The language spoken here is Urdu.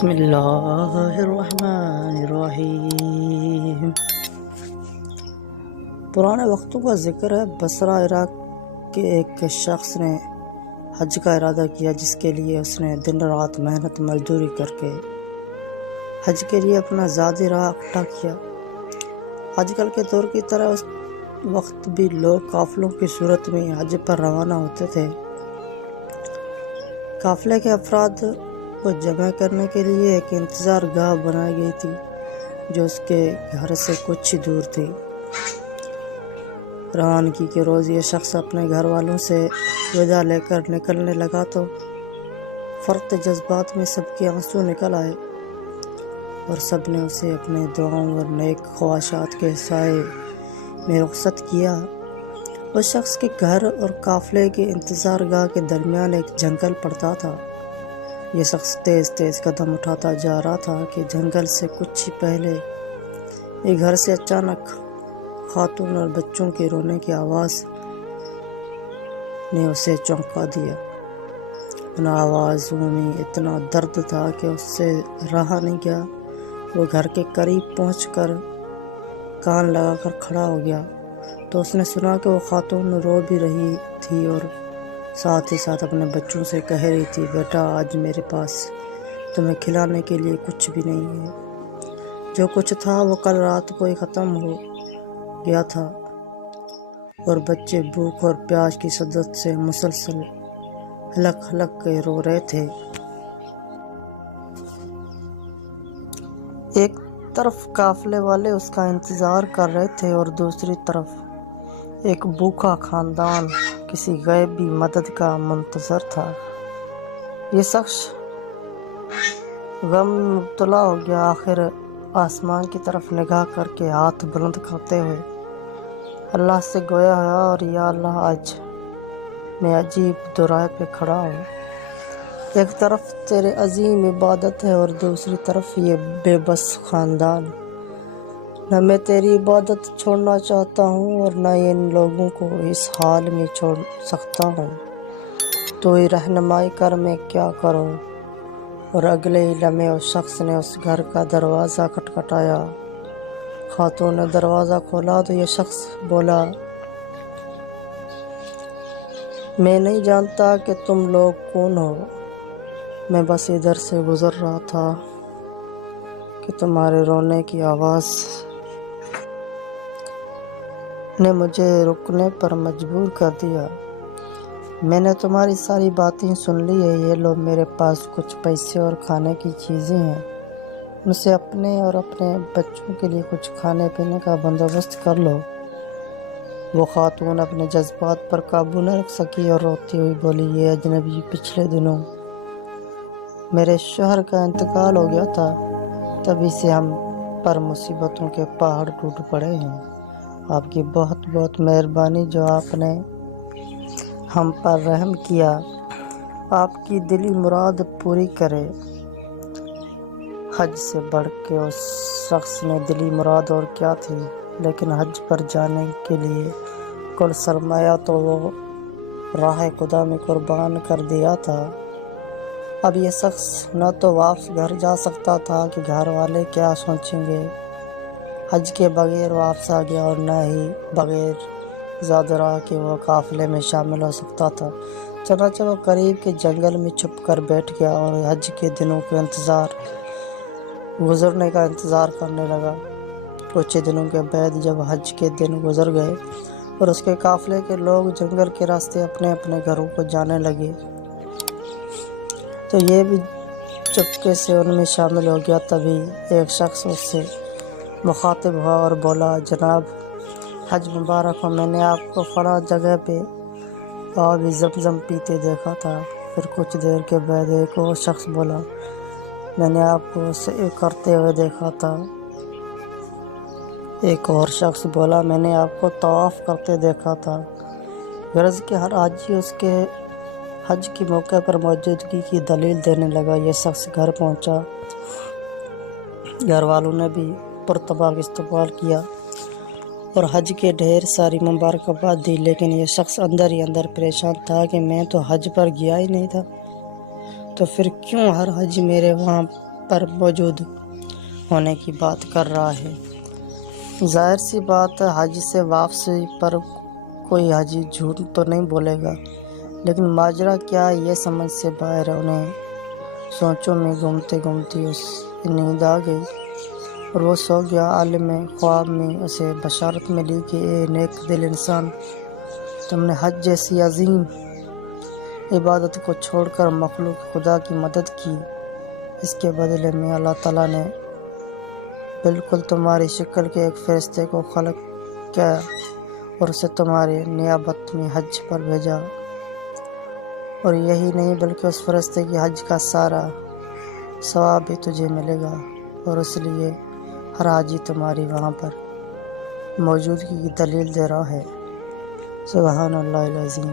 بسم اللہ الرحمن الرحیم۔ پرانے وقتوں کا ذکر ہے۔ بصرہ عراق کے ایک شخص نے حج کا ارادہ کیا، جس کے لیے اس نے دن رات محنت مزدوری کر کے حج کے لیے اپنا زاد راہ اکٹھا کیا۔ آج کل کے دور کی طرح اس وقت بھی لوگ قافلوں کی صورت میں حج پر روانہ ہوتے تھے۔ قافلے کے افراد کو جمع کرنے کے لیے ایک انتظار گاہ بنائی گئی تھی، جو اس کے گھر سے کچھ ہی دور تھی۔ روانگی کے روز یہ شخص اپنے گھر والوں سے وداع لے کر نکلنے لگا تو فرط جذبات میں سب کے آنسو نکل آئے، اور سب نے اسے اپنے دعاؤں اور نیک خواہشات کے سائے میں رخصت کیا۔ اس شخص کے گھر اور قافلے کے انتظار گاہ کے درمیان ایک جنگل پڑتا تھا۔ یہ شخص تیز تیز قدم اٹھاتا جا رہا تھا کہ جنگل سے کچھ ہی پہلے ایک گھر سے اچانک خاتون اور بچوں کے رونے کی آواز نے اسے چونکا دیا۔ ان آوازوں میں اتنا درد تھا کہ اس سے رہا نہیں گیا۔ وہ گھر کے قریب پہنچ کر کان لگا کر کھڑا ہو گیا تو اس نے سنا کہ وہ خاتون رو بھی رہی تھی اور ساتھ ہی ساتھ اپنے بچوں سے کہہ رہی تھی، بیٹا آج میرے پاس تمہیں کھلانے کے لیے کچھ بھی نہیں ہے۔ جو کچھ تھا وہ کل رات کو ہی ختم ہو گیا تھا، اور بچے بھوک اور پیاس کی شدت سے مسلسل ہلک ہلک کے رو رہے تھے۔ ایک طرف قافلے والے اس کا انتظار کر رہے تھے اور دوسری طرف ایک بھوکا خاندان کسی غیبی مدد کا منتظر تھا۔ یہ شخص غم میں مبتلا ہو گیا۔ آخر آسمان کی طرف نگاہ کر کے ہاتھ بلند کرتے ہوئے اللہ سے گویا ہے، اور یا اللہ آج میں عجیب دورائے پہ کھڑا ہوں۔ ایک طرف تیرے عظیم عبادت ہے اور دوسری طرف یہ بے بس خاندان۔ نہ میں تیری عبادت چھوڑنا چاہتا ہوں اور نہ ان لوگوں کو اس حال میں چھوڑ سکتا ہوں۔ تو ہی رہنمائی کر، میں کیا کروں۔ اور اگلے ہی لمحے اس شخص نے اس گھر کا دروازہ کھٹکھٹایا۔ خاتون نے دروازہ کھولا تو یہ شخص بولا، میں نہیں جانتا کہ تم لوگ کون ہو، میں بس ادھر سے گزر رہا تھا کہ تمہارے رونے کی آواز نے مجھے رکنے پر مجبور کر دیا۔ میں نے تمہاری ساری باتیں سن لی ہے۔ یہ لو، میرے پاس کچھ پیسے اور کھانے کی چیزیں ہیں، ان سے اپنے اور اپنے بچوں کے لیے کچھ کھانے پینے کا بندوبست کر لو۔ وہ خاتون اپنے جذبات پر قابو نہ رکھ سکی اور روتی ہوئی بولی، یہ اجنبی پچھلے دنوں میرے شوہر کا انتقال ہو گیا تھا، تبھی سے ہم پر مصیبتوں کے پہاڑ ٹوٹ پڑے ہیں۔ آپ کی بہت بہت مہربانی جو آپ نے ہم پر رحم کیا، آپ کی دلی مراد پوری کرے۔ حج سے بڑھ کے اس شخص نے دلی مراد اور کیا تھی، لیکن حج پر جانے کے لیے کل سرمایہ تو وہ راہ خدا میں قربان کر دیا تھا۔ اب یہ شخص نہ تو واپس گھر جا سکتا تھا کہ گھر والے کیا سوچیں گے۔ حج کے بغیر واپس آ گیا اور نہ ہی بغیر زاد راہ کے وہ قافلے میں شامل ہو سکتا تھا۔ چنانچہ وہ قریب کے جنگل میں چھپ کر بیٹھ گیا اور حج کے دنوں کے گزرنے کا انتظار کرنے لگا۔ کچھ دنوں کے بعد جب حج کے دن گزر گئے اور اس کے قافلے کے لوگ جنگل کے راستے اپنے اپنے گھروں کو جانے لگے تو یہ بھی چپکے سے ان میں شامل ہو گیا۔ تبھی ایک شخص اس سے مخاطب ہوا اور بولا، جناب حج مبارک ہو، میں نے آپ کو فلاں جگہ پہ آب زمزم پیتے دیکھا تھا۔ پھر کچھ دیر کے بعد ایک اور شخص بولا، میں نے آپ کو سعی کرتے ہوئے دیکھا تھا۔ ایک اور شخص بولا، میں نے آپ کو طواف کرتے دیکھا تھا۔ غرض کہ ہر حاجی اس کے حج کے موقع پر موجودگی کی دلیل دینے لگا۔ یہ شخص گھر پہنچا، گھر والوں نے بھی پرتپاک استقبال کیا اور حج کے ڈھیر ساری مبارکباد دی، لیکن یہ شخص اندر ہی اندر پریشان تھا کہ میں تو حج پر گیا ہی نہیں تھا، تو پھر کیوں ہر حج میرے وہاں پر موجود ہونے کی بات کر رہا ہے۔ ظاہر سی بات حج سے واپسی پر کوئی حاجی جھوٹ تو نہیں بولے گا، لیکن ماجرا کیا یہ سمجھ سے باہر ہے۔ انہیں سوچوں میں گھومتے گھومتے نیند آ گئی اور وہ سو گیا۔ عالم خواب میں اسے بشارت ملی کہ اے نیک دل انسان، تم نے حج جیسی عظیم عبادت کو چھوڑ کر مخلوق خدا کی مدد کی، اس کے بدلے میں اللہ تعالیٰ نے بالکل تمہاری شکل کے ایک فرشتے کو خلق کیا اور اسے تمہاری نیابت میں حج پر بھیجا، اور یہی نہیں بلکہ اس فرشتے کی حج کا سارا ثواب بھی تجھے ملے گا، اور اس لیے ہر حاجی تمہاری وہاں پر موجودگی کی دلیل دے رہا ہے۔ سبحان اللہ العظیم۔